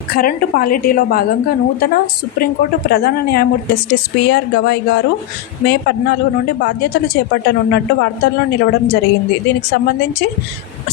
Current పాలిటీలో భాగంగా నూతన supreme court ప్రధాన న్యాయమూర్తి జస్టిస్ పిఆర్ గవాయ్ గారు మే పద్నాలుగు నుండి బాధ్యతలు చేపట్టనున్నట్టు వార్తల్లో నిలవడం జరిగింది. దీనికి సంబంధించి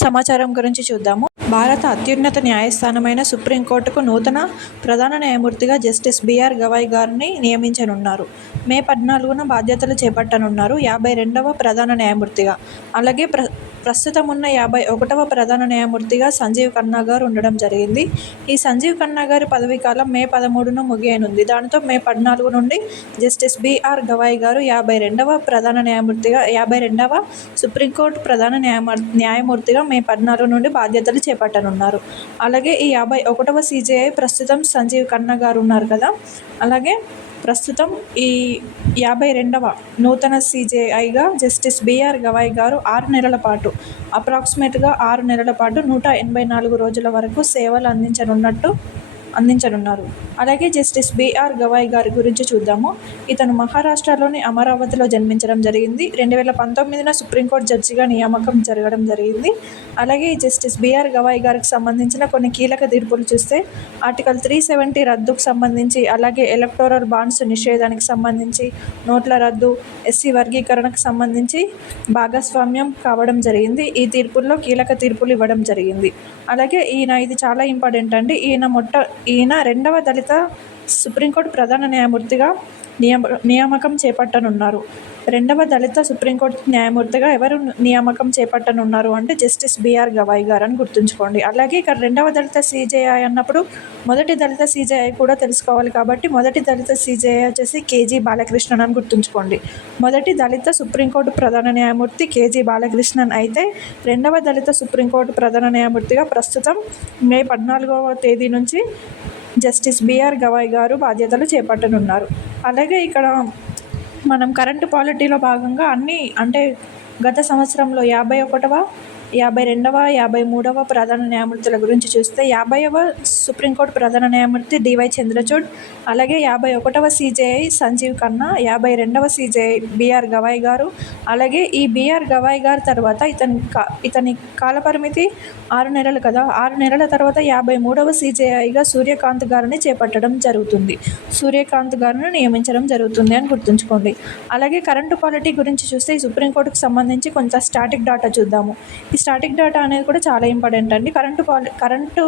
సమాచారం గురించి చూద్దాము. భారత అత్యున్నత న్యాయస్థానమైన సుప్రీంకోర్టుకు నూతన ప్రధాన న్యాయమూర్తిగా జస్టిస్ బిఆర్ గవాయ్ గారిని నియమించనున్నారు. మే పద్నాలుగున బాధ్యతలు చేపట్టనున్నారు యాభై రెండవ ప్రధాన న్యాయమూర్తిగా. అలాగే ప్ర ప్రస్తుతం ఉన్న యాభై ఒకటవ ప్రధాన న్యాయమూర్తిగా సంజీవ్ ఖన్నా గారు ఉండడం జరిగింది. ఈ సంజీవ్ ఖన్నా గారి పదవీకాలం మే పదమూడున ముగియనుంది. దాంతో మే పద్నాలుగు నుండి జస్టిస్ బిఆర్ గవాయ్ గారు యాభై రెండవ ప్రధాన న్యాయమూర్తిగా యాభై రెండవ సుప్రీంకోర్టు ప్రధాన న్యాయమూర్ న్యాయమూర్తిగా మే పద్నాలుగు నుండి బాధ్యతలు చేపట్టనున్నారు అలాగే ఈ యాభై ఒకటవ సీజేఐ ప్రస్తుతం సంజీవ్ ఖన్నా గారు ఉన్నారు కదా. అలాగే ప్రస్తుతం ఈ యాభై రెండవ నూతన సీజేఐగా జస్టిస్ బిఆర్ గవాయ్ గారు ఆరు నెలల పాటు అప్రాక్సిమేట్గా ఆరు నెలల పాటు నూట ఎనభై నాలుగు రోజుల వరకు సేవలు అందించనున్నట్టు అందించనున్నారు. అలాగే జస్టిస్ బిఆర్ గవాయ్ గారి గురించి చూద్దాము. ఇతను మహారాష్ట్రలోని అమరావతిలో జన్మించడం జరిగింది. రెండు వేల పంతొమ్మిదిన సుప్రీంకోర్టు జడ్జిగా నియామకం జరగడం జరిగింది. అలాగే జస్టిస్ బిఆర్ గవాయ్ గారికి సంబంధించిన కొన్ని కీలక తీర్పులు చూస్తే ఆర్టికల్ త్రీ సెవెంటీ రద్దుకు సంబంధించి అలాగే ఎలక్టోరల్ బాండ్స్ నిషేధానికి సంబంధించి నోట్ల రద్దు ఎస్సీ వర్గీకరణకు సంబంధించి భాగస్వామ్యం కావడం జరిగింది. ఈ తీర్పుల్లో కీలక తీర్పులు ఇవ్వడం జరిగింది. అలాగే ఈయన ఇది చాలా ఇంపార్టెంట్ అండి. ఈయన మొట్ట ఈయన రెండవ దళిత సుప్రీంకోర్టు ప్రధాన న్యాయమూర్తిగా నియమ నియామకం చేపట్టనున్నారు. రెండవ దళిత సుప్రీంకోర్టు న్యాయమూర్తిగా ఎవరు నియామకం చేపట్టనున్నారు అంటే జస్టిస్ బిఆర్ గవాయ్ గారు అని గుర్తుంచుకోండి. అలాగే ఇక్కడ రెండవ దళిత సీజేఐ అన్నప్పుడు మొదటి దళిత సీజేఐ కూడా తెలుసుకోవాలి కాబట్టి మొదటి దళిత సీజేఐ వచ్చేసి కేజీ బాలకృష్ణన్ అని గుర్తుంచుకోండి. మొదటి దళిత సుప్రీంకోర్టు ప్రధాన న్యాయమూర్తి కేజీ బాలకృష్ణన్ అయితే రెండవ దళిత సుప్రీంకోర్టు ప్రధాన న్యాయమూర్తిగా ప్రస్తుతం మే పద్నాలుగవ తేదీ నుంచి జస్టిస్ బిఆర్ గవాయ్ గారు బాధ్యతలు చేపట్టనున్నారు. అలాగే ఇక్కడ మనం కరెంటు పాలిటీలో భాగంగా అన్నీ అంటే గత సంవత్సరంలో యాభై ఒకటవ యాభై రెండవ యాభై మూడవ ప్రధాన న్యాయమూర్తుల గురించి చూస్తే యాభైవ సుప్రీంకోర్టు ప్రధాన న్యాయమూర్తి డివై చంద్రచూడ్ అలాగే యాభై ఒకటవ సీజేఐ సంజీవ్ ఖన్నా యాభై రెండవ సీజేఐ బిఆర్ గవాయ్ గారు అలాగే ఈ బిఆర్ గవాయ్ గారి తర్వాత ఇతని కా ఇతని కాలపరిమితి ఆరు నెలలు కదా ఆరు నెలల తర్వాత యాభై మూడవ సీజేఐగా సూర్యకాంత్ గారిని చేపట్టడం జరుగుతుంది. సూర్యకాంత్ గారిని నియమించడం జరుగుతుంది అని గుర్తుంచుకోండి. అలాగే కరెంటు పాలిటీ గురించి చూస్తే ఈ సుప్రీంకోర్టుకు సంబంధించి కొంత స్టాటిక్ డాటా చూద్దాము. ఈ స్టాటిక్ డేటా అనేది కూడా చాలా ఇంపార్టెంట్ అండి. కరెంటు పాలి కరెంటు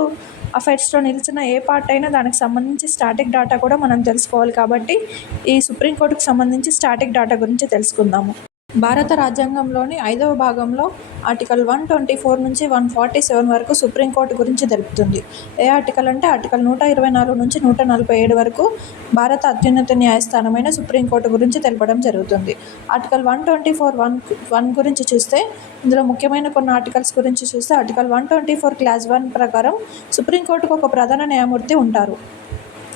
అఫైర్స్లో నిలిచిన ఏ పార్ట్ అయినా దానికి సంబంధించి స్టాటిక్ డేటా కూడా మనం తెలుసుకోవాలి కాబట్టి ఈ సుప్రీంకోర్టుకు సంబంధించి స్టాటిక్ డేటా గురించి తెలుసుకుందాము. భారత రాజ్యాంగంలోని ఐదవ భాగంలో ఆర్టికల్ వన్ ట్వంటీ ఫోర్ నుంచి వన్ ఫార్టీ సెవెన్ వరకు సుప్రీంకోర్టు గురించి తెలుపుతుంది. ఏ ఆర్టికల్ అంటే ఆర్టికల్ నూట ఇరవై నాలుగు నుంచి నూట నలభై ఏడు వరకు భారత అత్యున్నత న్యాయస్థానమైన సుప్రీంకోర్టు గురించి తెలపడం జరుగుతుంది. Article one twenty four one one గురించి చూస్తే ఇందులో ముఖ్యమైన కొన్ని ఆర్టికల్స్ గురించి చూస్తే article one twenty four clause one ప్రకారం సుప్రీంకోర్టుకు ఒక ప్రధాన న్యాయమూర్తి ఉంటారు.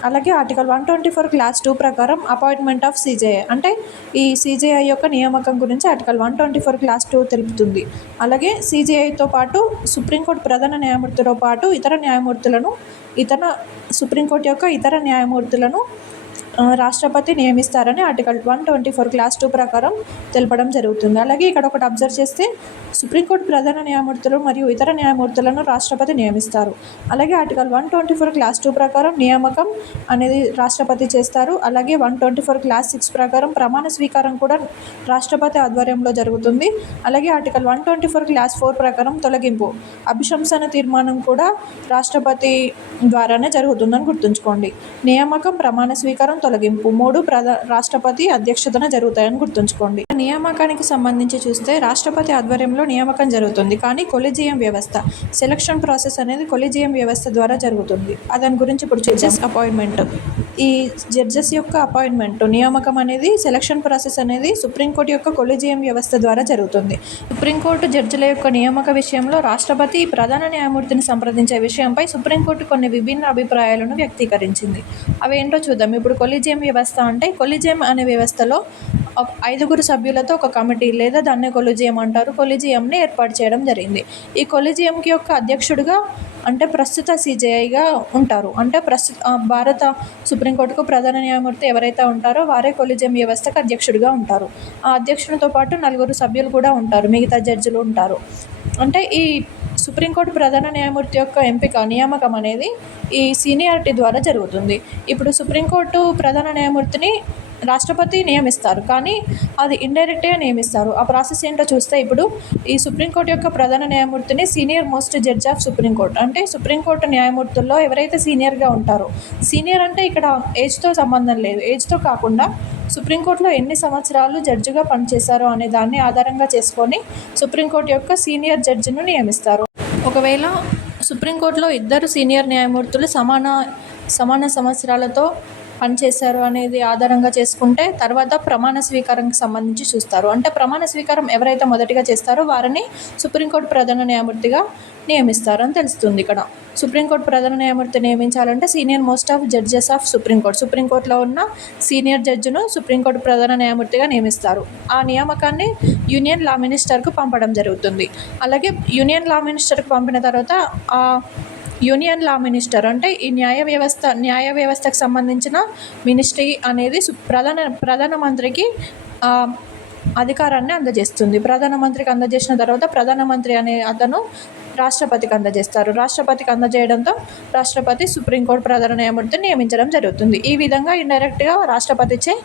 అలాగే article one twenty four clause two ప్రకారం అపాయింట్మెంట్ ఆఫ్ సీజేఐ. అంటే ఈ సీజేఐ యొక్క నియామకం గురించి article one twenty four clause two తెలుపుతుంది. అలాగే సీజేఐతో పాటు సుప్రీంకోర్టు ప్రధాన న్యాయమూర్తితో పాటు ఇతర న్యాయమూర్తులను ఇతర సుప్రీంకోర్టు యొక్క ఇతర న్యాయమూర్తులను రాష్ట్రపతి నియమిస్తారని article one twenty four clause two ప్రకారం తెలపడం జరుగుతుంది. అలాగే ఇక్కడ ఒకటి అబ్జర్వ్ చేస్తే సుప్రీంకోర్టు ప్రధాన న్యాయమూర్తులు మరియు ఇతర న్యాయమూర్తులను రాష్ట్రపతి నియమిస్తారు. అలాగే article one twenty four clause two ప్రకారం నియామకం అనేది రాష్ట్రపతి చేస్తారు. అలాగే one twenty four clause six ప్రకారం ప్రమాణ స్వీకారం కూడా రాష్ట్రపతి ఆధ్వర్యంలో జరుగుతుంది. అలాగే article one twenty four clause four ప్రకారం తొలగింపు అభిశంసన తీర్మానం కూడా రాష్ట్రపతి ద్వారానే జరుగుతుందని గుర్తుంచుకోండి. నియామకం ప్రమాణ స్వీకారం తొలగింపు. మూడు రాష్ట్రపతి అధ్యక్షతన జరుగుతాయని గుర్తుంచుకోండి. నియామకానికి సంబంధించి చూస్తే రాష్ట్రపతి ఆధ్వర్యంలో నియామకం జరుగుతుంది. కానీ కొలిజియం వ్యవస్థ సెలక్షన్ ప్రాసెస్ అనేది కొలిజియం వ్యవస్థ ద్వారా జరుగుతుంది. దాని గురించి ఇప్పుడు జడ్జెస్ అపాయింట్మెంట్. ఈ జడ్జెస్ యొక్క అపాయింట్మెంట్ నియామకం అనేది సెలక్షన్ ప్రాసెస్ అనేది సుప్రీంకోర్టు యొక్క కొలిజియం వ్యవస్థ ద్వారా జరుగుతుంది. సుప్రీంకోర్టు జడ్జిల యొక్క నియామక విషయంలో రాష్ట్రపతి ప్రధాన న్యాయమూర్తిని సంప్రదించే విషయంపై సుప్రీంకోర్టు కొన్ని విభిన్న అభిప్రాయాలను వ్యక్తీకరించింది. అవేంటో చూద్దాం. ఇప్పుడు కొలిజియం వ్యవస్థ అంటే కొలిజియం అనే వ్యవస్థలో ఒక ఐదుగురు సభ్యులతో ఒక కమిటీ లేదా దాన్ని కొలిజియం అంటారు. కొలిజియంని ఏర్పాటు చేయడం జరిగింది. ఈ కొలిజియంకి యొక్క అధ్యక్షుడిగా అంటే ప్రస్తుత సీజేఐగా ఉంటారు. అంటే ప్రస్తుత భారత సుప్రీంకోర్టుకు ప్రధాన న్యాయమూర్తి ఎవరైతే ఉంటారో వారే కొలిజియం వ్యవస్థకు అధ్యక్షుడిగా ఉంటారు. ఆ అధ్యక్షునితో పాటు నలుగురు సభ్యులు కూడా ఉంటారు. మిగతా జడ్జిలు ఉంటారు. అంటే ఈ సుప్రీంకోర్టు ప్రధాన న్యాయమూర్తి యొక్క ఎంపిక నియామకం అనేది ఈ సీనియారిటీ ద్వారా జరుగుతుంది. ఇప్పుడు సుప్రీంకోర్టు ప్రధాన న్యాయమూర్తిని రాష్ట్రపతి నియమిస్తారు కానీ అది ఇండైరెక్ట్గా నియమిస్తారు. ఆ ప్రాసెస్ ఏంటో చూస్తే ఇప్పుడు ఈ సుప్రీంకోర్టు యొక్క ప్రధాన న్యాయమూర్తిని senior most judge of Supreme Court అంటే సుప్రీంకోర్టు న్యాయమూర్తుల్లో ఎవరైతే సీనియర్గా ఉంటారో సీనియర్ అంటే ఇక్కడ ఏజ్తో సంబంధం లేదు. ఏజ్తో కాకుండా సుప్రీంకోర్టులో ఎన్ని సంవత్సరాలు జడ్జిగా పనిచేశారో అనే దాన్ని ఆధారంగా చేసుకొని సుప్రీంకోర్టు యొక్క సీనియర్ జడ్జిను నియమిస్తారు. ఒకవేళ సుప్రీంకోర్టులో ఇద్దరు సీనియర్ న్యాయమూర్తులు సమాన సమాన సంవత్సరాలతో పనిచేశారు అనేది ఆధారంగా చేసుకుంటే తర్వాత ప్రమాణ స్వీకారంకి సంబంధించి చూస్తారు. అంటే ప్రమాణ స్వీకారం ఎవరైతే మొదటిగా చేస్తారో వారిని సుప్రీంకోర్టు ప్రధాన న్యాయమూర్తిగా నియమిస్తారు అని తెలుస్తుంది ఇక్కడ. సుప్రీంకోర్టు ప్రధాన న్యాయమూర్తి నియమించాలంటే senior most of judges of Supreme Court. సుప్రీంకోర్టులో ఉన్న సీనియర్ జడ్జిను సుప్రీంకోర్టు ప్రధాన న్యాయమూర్తిగా నియమిస్తారు. ఆ నియామకాన్ని యూనియన్ లా మినిస్టర్కు పంపడం జరుగుతుంది. అలాగే యూనియన్ లా మినిస్టర్కు పంపిన తర్వాత ఆ యూనియన్ లా మినిస్టర్ అంటే ఈ న్యాయ వ్యవస్థ న్యాయ వ్యవస్థకు సంబంధించిన మినిస్ట్రీ అనేది ప్రధాన ప్రధానమంత్రికి అధికారాన్ని అందజేస్తుంది. ప్రధానమంత్రికి అందజేసిన తర్వాత ప్రధానమంత్రి అనే అతను రాష్ట్రపతికి అందజేస్తారు. రాష్ట్రపతికి అందజేయడంతో రాష్ట్రపతి సుప్రీంకోర్టు ప్రధాన న్యాయమూర్తిని నియమించడం జరుగుతుంది. ఈ విధంగా ఇండైరెక్ట్గా రాష్ట్రపతిచే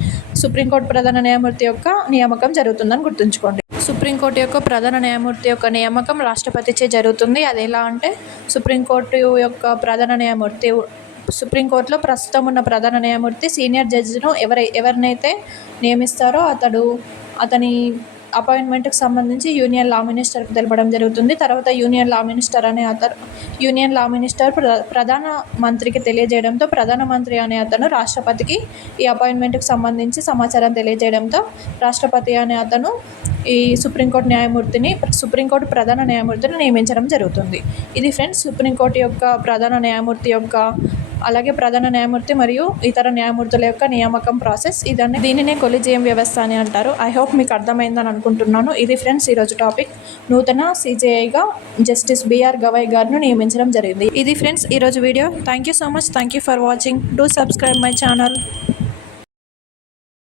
సుప్రీంకోర్టు ప్రధాన న్యాయమూర్తి యొక్క నియామకం జరుగుతుందని గుర్తుంచుకోండి. సుప్రీంకోర్టు యొక్క ప్రధాన న్యాయమూర్తి యొక్క నియామకం రాష్ట్రపతిచే జరుగుతుంది. అది ఎలా అంటే సుప్రీంకోర్టు యొక్క ప్రధాన న్యాయమూర్తి సుప్రీంకోర్టులో ప్రస్తుతం ఉన్న ప్రధాన న్యాయమూర్తి సీనియర్ జడ్జిను ఎవరై ఎవరినైతే నియమిస్తారో అతడు అతని అపాయింట్మెంట్కి సంబంధించి యూనియన్ లా మినిస్టర్కి తెలపడం జరుగుతుంది. తర్వాత యూనియన్ లా మినిస్టర్ అనే అతను యూనియన్ లా మినిస్టర్ ప్ర ప్రధాన మంత్రికి తెలియజేయడంతో ప్రధానమంత్రి అనే అతను రాష్ట్రపతికి ఈ అపాయింట్మెంట్కి సంబంధించి సమాచారం తెలియజేయడంతో రాష్ట్రపతి అనే అతను ఈ సుప్రీంకోర్టు న్యాయమూర్తిని సుప్రీంకోర్టు ప్రధాన న్యాయమూర్తిని నియమించడం జరుగుతుంది. ఇది ఫ్రెండ్స్ సుప్రీంకోర్టు యొక్క ప్రధాన న్యాయమూర్తి యొక్క అలాగే ప్రధాన న్యాయమూర్తి మరియు ఇతర న్యాయమూర్తుల యొక్క నియామకం ప్రాసెస్. ఇదన్నీ దీనినే కొలిజియం వ్యవస్థ అని అంటారు. ఐ హోప్ మీకు అర్థమైందని అనుకుంటున్నాను. ఇది ఫ్రెండ్స్ ఈరోజు టాపిక్. నూతన సీజేఐగా జస్టిస్ బిఆర్ గవై గారిను నియమించడం జరిగింది. ఇది ఫ్రెండ్స్ ఈరోజు video. Thank you so much. Thank you for watching. Do subscribe my channel.